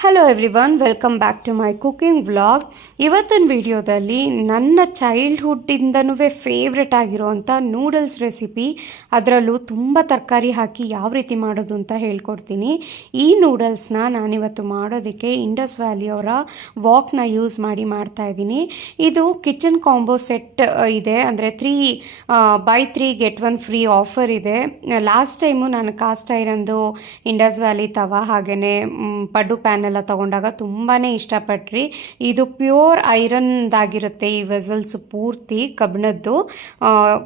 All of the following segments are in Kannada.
Hello everyone welcome back to my cooking vlog ಇವತ್ತಿನ ವಿಡಿಯೋದಲ್ಲಿ ನನ್ನ ಚೈಲ್ಡ್ಹುಡ್ಡಿಂದನೂ ಫೇವ್ರೆಟ್ ಆಗಿರೋವಂಥ ನೂಡಲ್ಸ್ ರೆಸಿಪಿ ಅದರಲ್ಲೂ ತುಂಬ ತರಕಾರಿ ಹಾಕಿ ಯಾವ ರೀತಿ ಮಾಡೋದು ಅಂತ ಹೇಳ್ಕೊಡ್ತೀನಿ. ಈ ನೂಡಲ್ಸ್ನ ನಾನಿವತ್ತು ಮಾಡೋದಕ್ಕೆ ಇಂಡಸ್ ವ್ಯಾಲಿ ಅವರ ವಾಕ್ನ ಯೂಸ್ ಮಾಡಿ ಮಾಡ್ತಾ ಇದ್ದೀನಿ. ಇದು ಕಿಚನ್ ಕಾಂಬೋ ಸೆಟ್ ಇದೆ. ಅಂದರೆ three buy three get one free offer ಇದೆ. ಲಾಸ್ಟ್ ಟೈಮು ನಾನು ಕಾಸ್ಟ್ ಐರನ್ದು ಇಂಡಸ್ ವ್ಯಾಲಿ ತವ ಹಾಗೆಯೇ ಪಡ್ಡು ಪ್ಯಾನ್ ಎಲ್ಲ ತೊಗೊಂಡಾಗ ತುಂಬಾ ಇಷ್ಟಪಟ್ರಿ. ಇದು ಪ್ಯೂರ್ ಐರನ್ದಾಗಿರುತ್ತೆ ಈ ವೆಸಲ್ಸ್ ಪೂರ್ತಿ ಕಬ್ಬಿಣದ್ದು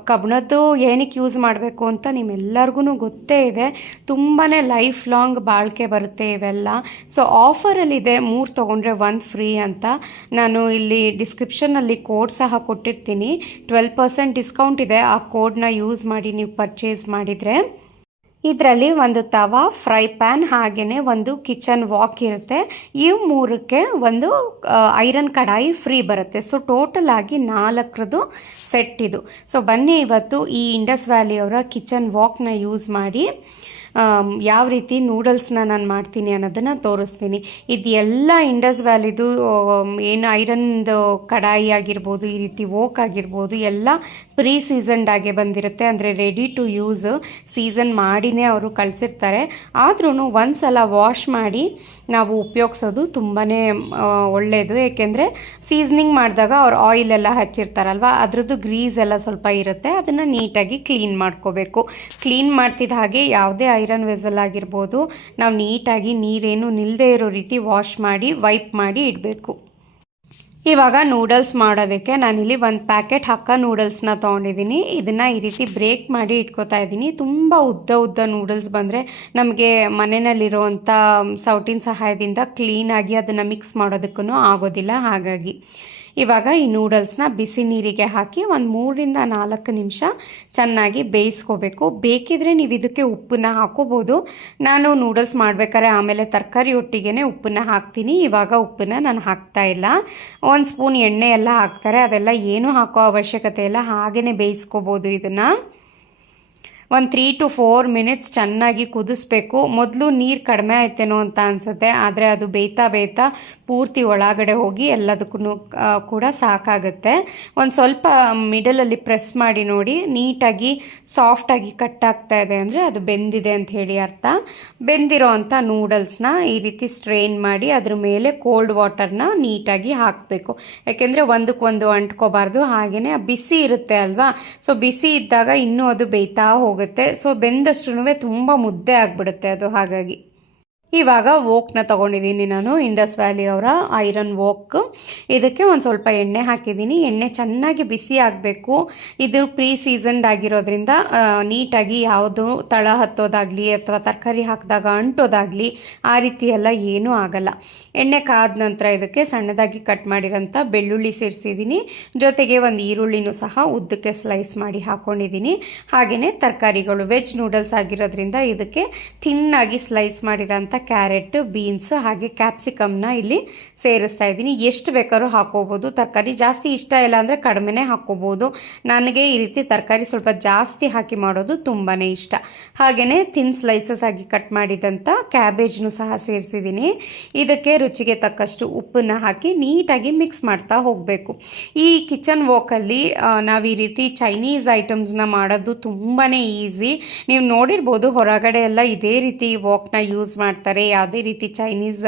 ಕಬ್ಬಿಣದ್ದು ಏನಕ್ಕೆ ಯೂಸ್ ಮಾಡಬೇಕು ಅಂತ ನಿಮ್ಮೆಲ್ಲರಿಗೂ ಗೊತ್ತೇ ಇದೆ. ತುಂಬಾ ಲೈಫ್ ಲಾಂಗ್ ಬಾಳಿಕೆ ಬರುತ್ತೆ ಇವೆಲ್ಲ. ಸೊ, ಆಫರಲ್ಲಿದೆ ಮೂರು ತೊಗೊಂಡ್ರೆ ಒಂದು ಫ್ರೀ ಅಂತ. ನಾನು ಇಲ್ಲಿ ಡಿಸ್ಕ್ರಿಪ್ಷನ್ನಲ್ಲಿ ಕೋಡ್ ಸಹ ಕೊಟ್ಟಿರ್ತೀನಿ. ಟ್ವೆಲ್ ಪರ್ಸೆಂಟ್ ಡಿಸ್ಕೌಂಟ್ ಇದೆ. ಆ ಕೋಡ್ನ ಯೂಸ್ ಮಾಡಿ ನೀವು ಪರ್ಚೇಸ್ ಮಾಡಿದರೆ. ಇದರಲ್ಲಿ ಒಂದು ತವ, ಫ್ರೈ ಪ್ಯಾನ್ ಹಾಗೆಯೇ ಒಂದು ಕಿಚನ್ ವಾಕ್ ಇರುತ್ತೆ. ಈ ಮೂರಕ್ಕೆ ಒಂದು ಐರನ್ ಕಡಾಯಿ ಫ್ರೀ ಬರುತ್ತೆ. ಸೊ ಟೋಟಲ್ ಆಗಿ ನಾಲ್ಕರದು ಸೆಟ್ ಇದು. ಸೊ ಬನ್ನಿ ಇವತ್ತು ಈ ಇಂಡಸ್ ವ್ಯಾಲಿಯವರ ಕಿಚನ್ ವಾಕ್ನ ಯೂಸ್ ಮಾಡಿ. ಯಾವ ರೀತಿ ನೂಡಲ್ಸ್ನ ನಾನು ಮಾಡ್ತೀನಿ ಅನ್ನೋದನ್ನು ತೋರಿಸ್ತೀನಿ. ಇದು ಎಲ್ಲ ಇಂಡಸ್ ವ್ಯಾಲಿದು ಏನು ಐರನ್ದು ಕಡಾಯಿ ಆಗಿರ್ಬೋದು, ಈ ರೀತಿ ಓಕ್ ಆಗಿರ್ಬೋದು, ಎಲ್ಲ ಪ್ರೀ ಸೀಸನ್ಡಾಗೆ ಬಂದಿರುತ್ತೆ. ಅಂದರೆ ರೆಡಿ ಟು ಯೂಸ್ ಸೀಸನ್ ಮಾಡಿನೇ ಅವರು ಕಳಿಸಿರ್ತಾರೆ. ಆದ್ರೂ ಒಂದು ಸಲ ವಾಶ್ ಮಾಡಿ ನಾವು ಉಪಯೋಗಿಸೋದು ತುಂಬಾ ಒಳ್ಳೆಯದು ಏಕೆಂದರೆ ಸೀಸನಿಂಗ್ ಮಾಡಿದಾಗ ಅವ್ರು ಆಯಿಲ್ ಎಲ್ಲ ಹಚ್ಚಿರ್ತಾರಲ್ವ, ಅದರದ್ದು ಗ್ರೀಸ್ ಎಲ್ಲ ಸ್ವಲ್ಪ ಇರುತ್ತೆ. ಅದನ್ನು ನೀಟಾಗಿ ಕ್ಲೀನ್ ಮಾಡ್ಕೋಬೇಕು. ಕ್ಲೀನ್ ಮಾಡ್ತಿದ್ದ ಹಾಗೆ ಯಾವುದೇ ಐರನ್ ವೆಸಲ್ ಆಗಿರ್ಬೋದು. ನಾವು ನೀಟಾಗಿ ನೀರೇನು ನಿಲ್ಲದೆ ಇರೋ ರೀತಿ ವಾಶ್ ಮಾಡಿ, ವೈಪ್ ಮಾಡಿ ಇಡಬೇಕು. ಇವಾಗ ನೂಡಲ್ಸ್ ಮಾಡೋದಕ್ಕೆ ನಾನಿಲ್ಲಿ ಒಂದು ಪ್ಯಾಕೆಟ್ ಹಕ್ಕ ನೂಡಲ್ಸ್ನ ತೊಗೊಂಡಿದ್ದೀನಿ. ಇದನ್ನು ಈ ರೀತಿ ಬ್ರೇಕ್ ಮಾಡಿ ಇಟ್ಕೋತಾ ಇದ್ದೀನಿ. ತುಂಬ ಉದ್ದ ಉದ್ದ ನೂಡಲ್ಸ್ ಬಂದರೆ ನಮಗೆ ಮನೆಯಲ್ಲಿರುವಂಥ ಸೌಟಿನ ಸಹಾಯದಿಂದ ಕ್ಲೀನಾಗಿ ಅದನ್ನು ಮಿಕ್ಸ್ ಮಾಡೋದಕ್ಕೂ ಆಗೋದಿಲ್ಲ. ಹಾಗಾಗಿ ಇವಾಗ ಈ ನೂಡಲ್ಸ್ನ ಬಿಸಿ ನೀರಿಗೆ ಹಾಕಿ ಒಂದು ಮೂರರಿಂದ ನಾಲ್ಕು ನಿಮಿಷ ಚೆನ್ನಾಗಿ ಬೇಯಿಸ್ಕೋಬೇಕು. ಬೇಕಿದ್ರೆ ನೀವು ಇದಕ್ಕೆ ಉಪ್ಪನ್ನ ಹಾಕೋಬೋದು. ನಾನು ನೂಡಲ್ಸ್ ಮಾಡ್ಬೇಕಾದ್ರೆ ಆಮೇಲೆ ತರಕಾರಿ ಒಟ್ಟಿಗೆ ಉಪ್ಪನ್ನ ಹಾಕ್ತೀನಿ. ಇವಾಗ ಉಪ್ಪನ್ನ ನಾನು ಹಾಕ್ತಾ ಇಲ್ಲ. ಒಂದು ಸ್ಪೂನ್ ಎಣ್ಣೆ ಎಲ್ಲ ಹಾಕ್ತಾರೆ. ಅದೆಲ್ಲ ಏನೂ ಹಾಕೋ ಅವಶ್ಯಕತೆ ಇಲ್ಲ. ಹಾಗೆಯೇ ಬೇಯಿಸ್ಕೋಬೋದು ಇದನ್ನು. ಒಂದು ತ್ರೀ ಟು ಫೋರ್ ಮಿನಿಟ್ಸ್ ಚೆನ್ನಾಗಿ ಕುದಿಸ್ಬೇಕು. ಮೊದಲು ನೀರು ಕಡಿಮೆ ಆಯ್ತೇನೋ ಅಂತ ಅನಿಸುತ್ತೆ. ಆದರೆ ಅದು ಬೇಯ್ತಾ ಬೇಯ್ತಾ ಪೂರ್ತಿ ಒಳಗಡೆ ಹೋಗಿ ಎಲ್ಲದಕ್ಕೂ ಕೂಡ ಸಾಕಾಗುತ್ತೆ. ಒಂದು ಸ್ವಲ್ಪ ಮಿಡಲಲ್ಲಿ ಪ್ರೆಸ್ ಮಾಡಿ ನೋಡಿ, ನೀಟಾಗಿ ಸಾಫ್ಟಾಗಿ ಕಟ್ ಆಗ್ತಾ ಇದೆ ಅಂದರೆ ಅದು ಬೆಂದಿದೆ ಅಂತ ಹೇಳಿ ಅರ್ಥ. ಬೆಂದಿರೋ ಅಂಥ ನೂಡಲ್ಸ್ನ ಈ ರೀತಿ ಸ್ಟ್ರೈನ್ ಮಾಡಿ ಅದ್ರ ಮೇಲೆ ಕೋಲ್ಡ್ ವಾಟರ್ನ ನೀಟಾಗಿ ಹಾಕಬೇಕು. ಯಾಕೆಂದರೆ ಒಂದಕ್ಕೊಂದು ಅಂಟ್ಕೋಬಾರ್ದು ಹಾಗೆಯೇ ಬಿಸಿ ಇರುತ್ತೆ ಅಲ್ವಾ? ಸೊ ಬಿಸಿ ಇದ್ದಾಗ ಇನ್ನೂ ಅದು ಬೇಯ್ತಾ ಹೋಗುತ್ತೆ. ಸೊ ಬೆಂದಷ್ಟು ತುಂಬ ಮುದ್ದೆ ಆಗಿಬಿಡುತ್ತೆ ಅದು ಹಾಗಾಗಿ. ಇವಾಗ ವೋಕ್ನ ತೊಗೊಂಡಿದ್ದೀನಿ ನಾನು ಇಂಡಸ್ ವ್ಯಾಲಿ ಅವರ ಐರನ್ ವೋಕ್ ಇದಕ್ಕೆ ಒಂದು ಸ್ವಲ್ಪ ಎಣ್ಣೆ ಹಾಕಿದ್ದೀನಿ. ಎಣ್ಣೆ ಚೆನ್ನಾಗಿ ಬಿಸಿ ಆಗಬೇಕು. ಇದು ಪ್ರೀ ಸೀಸನ್ಡ್ ಆಗಿರೋದ್ರಿಂದ ನೀಟಾಗಿ ಯಾವುದು ತಳ ಹತ್ತೋದಾಗಲಿ ಅಥವಾ ತರಕಾರಿ ಹಾಕಿದಾಗ ಅಂಟೋದಾಗಲಿ ಆ ರೀತಿ ಎಲ್ಲ ಏನೂ ಆಗಲ್ಲ. ಎಣ್ಣೆ ಕಾದ ನಂತರ ಇದಕ್ಕೆ ಸಣ್ಣದಾಗಿ ಕಟ್ ಮಾಡಿರೋಂಥ ಬೆಳ್ಳುಳ್ಳಿ ಸೇರಿಸಿದ್ದೀನಿ. ಜೊತೆಗೆ ಒಂದು ಈರುಳ್ಳಿನೂ ಸಹ ಉದ್ದಕ್ಕೆ ಸ್ಲೈಸ್ ಮಾಡಿ ಹಾಕ್ಕೊಂಡಿದ್ದೀನಿ ಹಾಗೆಯೇ ತರಕಾರಿಗಳು ವೆಜ್ ನೂಡಲ್ಸ್ ಆಗಿರೋದ್ರಿಂದ ಇದಕ್ಕೆ ಥಿನ್ನಾಗಿ ಸ್ಲೈಸ್ ಮಾಡಿರೋಂಥ ಕ್ಯಾರೆಟ್, ಬೀನ್ಸ್ ಹಾಗೆ ಕ್ಯಾಪ್ಸಿಕಮ್ನ ಇಲ್ಲಿ ಸೇರಿಸ್ತಾ ಇದ್ದೀನಿ. ಎಷ್ಟು ಬೇಕಾದ್ರೂ ಹಾಕೋಬೋದು ತರಕಾರಿ ಜಾಸ್ತಿ ಇಷ್ಟ ಇಲ್ಲ ಅಂದರೆ ಕಡಿಮೆನೇ ಹಾಕ್ಕೋಬೋದು. ನನಗೆ ಈ ರೀತಿ ತರಕಾರಿ ಸ್ವಲ್ಪ ಜಾಸ್ತಿ ಹಾಕಿ ಮಾಡೋದು ತುಂಬಾ ಇಷ್ಟ. ಹಾಗೆಯೇ ಥಿನ್ ಸ್ಲೈಸಸ್ ಆಗಿ ಕಟ್ ಮಾಡಿದಂಥ ಕ್ಯಾಬೇಜ್ನು ಸಹ ಸೇರಿಸಿದ್ದೀನಿ. ಇದಕ್ಕೆ ರುಚಿಗೆ ತಕ್ಕಷ್ಟು ಉಪ್ಪನ್ನ ಹಾಕಿ ನೀಟಾಗಿ ಮಿಕ್ಸ್ ಮಾಡ್ತಾ ಹೋಗಬೇಕು. ಈ ಕಿಚನ್ ವಾಕಲ್ಲಿ ನಾವು ಈ ರೀತಿ ಚೈನೀಸ್ ಐಟಮ್ಸ್ನ ಮಾಡೋದು ತುಂಬಾ ಈಸಿ ನೀವು ನೋಡಿರ್ಬೋದು, ಹೊರಗಡೆ ಎಲ್ಲ ಇದೇ ರೀತಿ ವಾಕ್ನ ಯೂಸ್ ಮಾಡ್ತಾರೆ ಯಾವುದೇ ರೀತಿ ಚೈನೀಸ್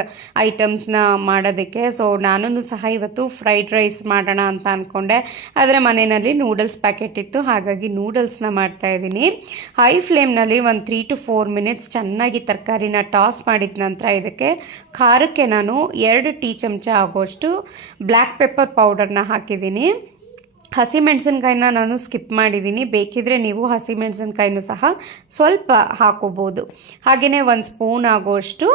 ಐಟಮ್ಸ್ನ ಮಾಡೋದಕ್ಕೆ. ಸೊ ನಾನು ಸಹ ಇವತ್ತು ಫ್ರೈಡ್ ರೈಸ್ ಮಾಡೋಣ ಅಂತ ಅಂದ್ಕೊಂಡೆ ಆದರೆ ಮನೆಯಲ್ಲಿ ನೂಡಲ್ಸ್ ಪ್ಯಾಕೆಟ್ ಇತ್ತು. ಹಾಗಾಗಿ ನೂಡಲ್ಸ್ನ ಮಾಡ್ತಾ ಇದ್ದೀನಿ. ಹೈ ಫ್ಲೇಮ್ನಲ್ಲಿ ಒಂದು ತ್ರೀ ಟು ಫೋರ್ ಮಿನಿಟ್ಸ್ ಚೆನ್ನಾಗಿ ತರಕಾರಿನ ಟಾಸ್ ಮಾಡಿದ ನಂತರ ಇದಕ್ಕೆ ಖಾರಕ್ಕೆ ನಾನು ಎರಡು ಟೀ ಚಮಚ ಆಗೋಷ್ಟು ಬ್ಲ್ಯಾಕ್ ಪೆಪ್ಪರ್ ಪೌಡರ್ನ ಹಾಕಿದ್ದೀನಿ. ಹಸಿಮೆಣಸಿನ್ಕಾಯಿನ ನಾನು ಸ್ಕಿಪ್ ಮಾಡಿದ್ದೀನಿ. ಬೇಕಿದ್ರೆ ನೀವು ಹಸಿಮೆಣಸಿನ್ಕಾಯಿನೂ ಸಹ ಸ್ವಲ್ಪ ಹಾಕೋಬೋದು. ಹಾಗೆಯೇ ಒಂದು ಸ್ಪೂನ್ ಆಗೋಷ್ಟು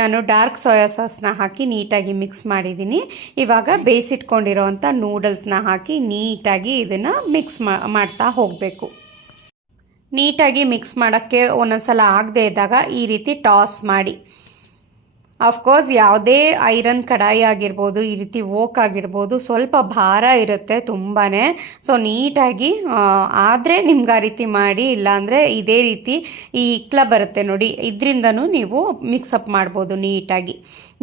ನಾನು ಡಾರ್ಕ್ ಸೋಯಾ ಸಾಸ್ನ ಹಾಕಿ ನೀಟಾಗಿ ಮಿಕ್ಸ್ ಮಾಡಿದ್ದೀನಿ. ಇವಾಗ ಬೇಯಿಸಿಟ್ಕೊಂಡಿರೋವಂಥ ನೂಡಲ್ಸ್ನ ಹಾಕಿ ನೀಟಾಗಿ ಇದನ್ನು ಮಿಕ್ಸ್ ಮಾಡ್ತಾ ಹೋಗಬೇಕು. ನೀಟಾಗಿ ಮಿಕ್ಸ್ ಮಾಡೋಕ್ಕೆ ಒಂದೊಂದು ಸಲ ಆಗದೇ ಇದ್ದಾಗ ಈ ರೀತಿ ಟಾಸ್ ಮಾಡಿ. ಅಫ್ಕೋರ್ಸ್ ಯಾವುದೇ ಐರನ್ ಕಡಾಯಿ ಆಗಿರ್ಬೋದು, ಈ ರೀತಿ ಓಕ್ ಆಗಿರ್ಬೋದು, ಸ್ವಲ್ಪ ಭಾರ ಇರುತ್ತೆ ತುಂಬಾ ಸೊ ನೀಟಾಗಿ ಆದರೆ ನಿಮ್ಗೆ ಆ ರೀತಿ ಮಾಡಿ, ಇಲ್ಲಾಂದರೆ ಇದೇ ರೀತಿ ಈ ಇಕ್ಲ ಬರುತ್ತೆ ನೋಡಿ. ಇದರಿಂದನೂ ನೀವು ಮಿಕ್ಸಪ್ ಮಾಡ್ಬೋದು ನೀಟಾಗಿ.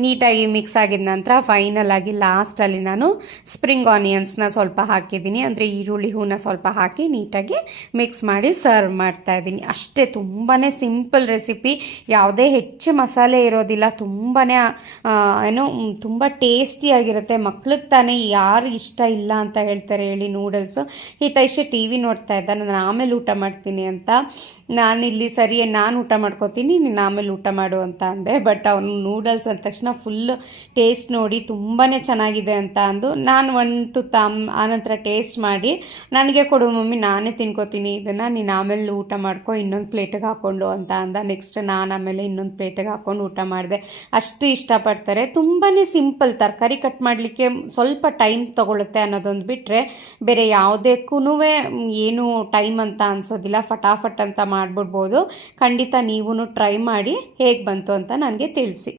ನೀಟಾಗಿ ಮಿಕ್ಸ್ ಆಗಿದ ನಂತರ ಫೈನಲ್ ಆಗಿ ಲಾಸ್ಟಲ್ಲಿ ನಾನು ಸ್ಪ್ರಿಂಗ್ ಆನಿಯನ್ಸ್ನ ಸ್ವಲ್ಪ ಹಾಕಿದ್ದೀನಿ. ಅಂದರೆ ಈರುಳ್ಳಿ ಹೂನ ಸ್ವಲ್ಪ ಹಾಕಿ ನೀಟಾಗಿ ಮಿಕ್ಸ್ ಮಾಡಿ ಸರ್ವ್ ಮಾಡ್ತಾ ಇದ್ದೀನಿ. ಅಷ್ಟೇ ತುಂಬಾ ಸಿಂಪಲ್ ರೆಸಿಪಿ ಯಾವುದೇ ಹೆಚ್ಚು ಮಸಾಲೆ ಇರೋದಿಲ್ಲ, ತುಂಬಾ ಏನು ಮ್, ತುಂಬ ಟೇಸ್ಟಿಯಾಗಿರುತ್ತೆ ಮಕ್ಳಿಗೆ ತಾನೇ ಯಾರು ಇಷ್ಟ ಇಲ್ಲ ಅಂತ ಹೇಳ್ತಾರೆ ಹೇಳಿ ನೂಡಲ್ಸು ಹಿತೈಷೆ ಟಿ ವಿ ನೋಡ್ತಾ ಇದ್ದ ನಾನು ಆಮೇಲೆ ಊಟ ಮಾಡ್ತೀನಿ ಅಂತ. ನಾನಿಲ್ಲಿ ಸರಿಯೇ, ನಾನು ಊಟ ಮಾಡ್ಕೋತೀನಿ, ನೀನು ಆಮೇಲೆ ಊಟ ಮಾಡು ಅಂತ ಅಂದೆ. ಬಟ್ ಅವನು ನೂಡಲ್ಸ್ ಅಂದ ತಕ್ಷಣ ಫುಲ್ ಟೇಸ್ಟ್ ನೋಡಿ ತುಂಬಾ ಚೆನ್ನಾಗಿದೆ ಅಂತ ಅಂದು. ನಾನು ಒಂದು ತುತ್ತ ಆನಂತರ ಟೇಸ್ಟ್ ಮಾಡಿ, ನನಗೆ ಕೊಡು ಮಮ್ಮಿ, ನಾನೇ ತಿನ್ಕೋತೀನಿ. ಇದನ್ನು ನೀನು ಆಮೇಲೆ ಊಟ ಮಾಡ್ಕೊ, ಇನ್ನೊಂದು ಪ್ಲೇಟಿಗೆ ಹಾಕ್ಕೊಂಡು ಅಂತ ಅಂದ. ನೆಕ್ಸ್ಟ್ ನಾನು ಆಮೇಲೆ ಇನ್ನೊಂದು ಪ್ಲೇಟಿಗೆ ಹಾಕ್ಕೊಂಡು ಊಟ ಮಾಡಿದೆ. ಅಷ್ಟು ಇಷ್ಟಪಡ್ತಾರೆ. ತುಂಬಾ ಸಿಂಪಲ್ ತರಕಾರಿ ಕಟ್ ಮಾಡಲಿಕ್ಕೆ ಸ್ವಲ್ಪ ಟೈಮ್ ತೊಗೊಳುತ್ತೆ ಅನ್ನೋದೊಂದು ಬಿಟ್ಟರೆ ಬೇರೆ ಯಾವುದಕ್ಕೂ ಏನು ಟೈಮ್ ಅಂತ ಅನ್ಸೋದಿಲ್ಲ. ಫಟಾಫಟ್ ಅಂತ ಮಾಡಿಬಿಡ್ಬೋದು. ಖಂಡಿತ ನೀವು ಟ್ರೈ ಮಾಡಿ ಹೇಗೆ ಬಂತು ಅಂತ ನನಗೆ ತಿಳಿಸಿ.